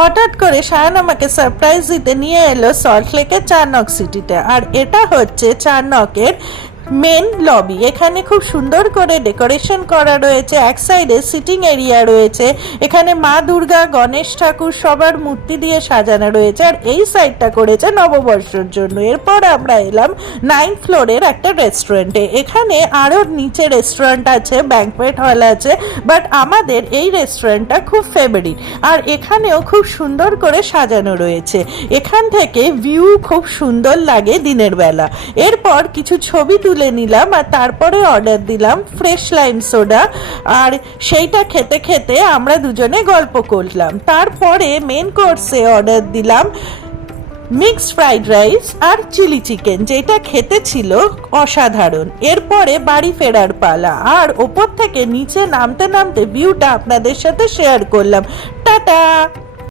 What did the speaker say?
হঠাৎ করে সায়ন আমাকে সারপ্রাইজ দিতে নিয়ে এলো সল্টলেকের চারনক সিটিতে। আর এটা হচ্ছে চারনকের মেন লবি। এখানে খুব সুন্দর করে ডেকোরেশন করা রয়েছে, এক সাইডে সিটিং এরিয়া রয়েছে, এখানে মা দুর্গা, গণেশ ঠাকুর সবার মূর্তি দিয়ে সাজানো রয়েছে। আর এই সাইডটা করেছে নববর্ষের জন্য। এরপর আমরা এলাম 9th ফ্লোরের একটা রেস্টুরেন্টে। এখানে আরও নিচে রেস্টুরেন্ট আছে, ব্যাঙ্কোয়েট হল আছে, বাট আমাদের এই রেস্টুরেন্টটা খুব ফেভারিট। আর এখানেও খুব সুন্দর করে সাজানো রয়েছে, এখান থেকে ভিউ খুব সুন্দর লাগে দিনের বেলা। এরপর কিছু ছবি তুলে নিলাম আর তারপরে অর্ডার দিলাম ফ্রেশ লাইম সোডা। আর সেইটা খেতে খেতে আমরা দুজনে গল্প করলাম। তারপরে মেন কোর্সে অর্ডার দিলাম মিক্সড ফ্রাইড রাইস আর চিলি চিকেন, যেটা খেতে ছিল অসাধারণ। এরপরে বাড়ি ফেরার পালা, আর ওপর থেকে নিচে নামতে নামতে ভিউটা আপনাদের সাথে শেয়ার করলাম। টাটা।